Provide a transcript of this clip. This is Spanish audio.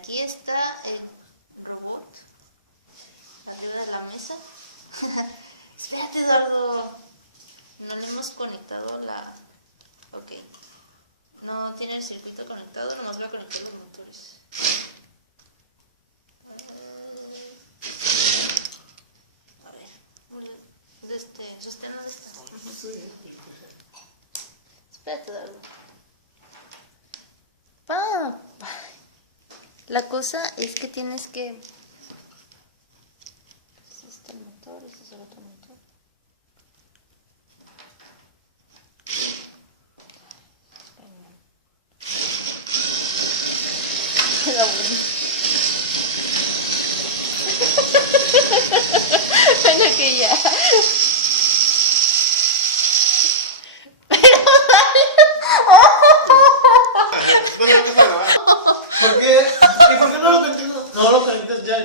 aquí está el robot arriba de la mesa. Espérate, Eduardo. No le hemos conectado la... Ok. No tiene el circuito conectado, nomás voy a conectar los motores. A ver. Sostén, ¿dónde está? Espérate, Eduardo. La cosa es que tienes que... Este es el motor, este es el otro motor. Era bueno. Bueno, que ya. ¿Por qué? ¿Y por qué no lo conectas? No lo conectas ya.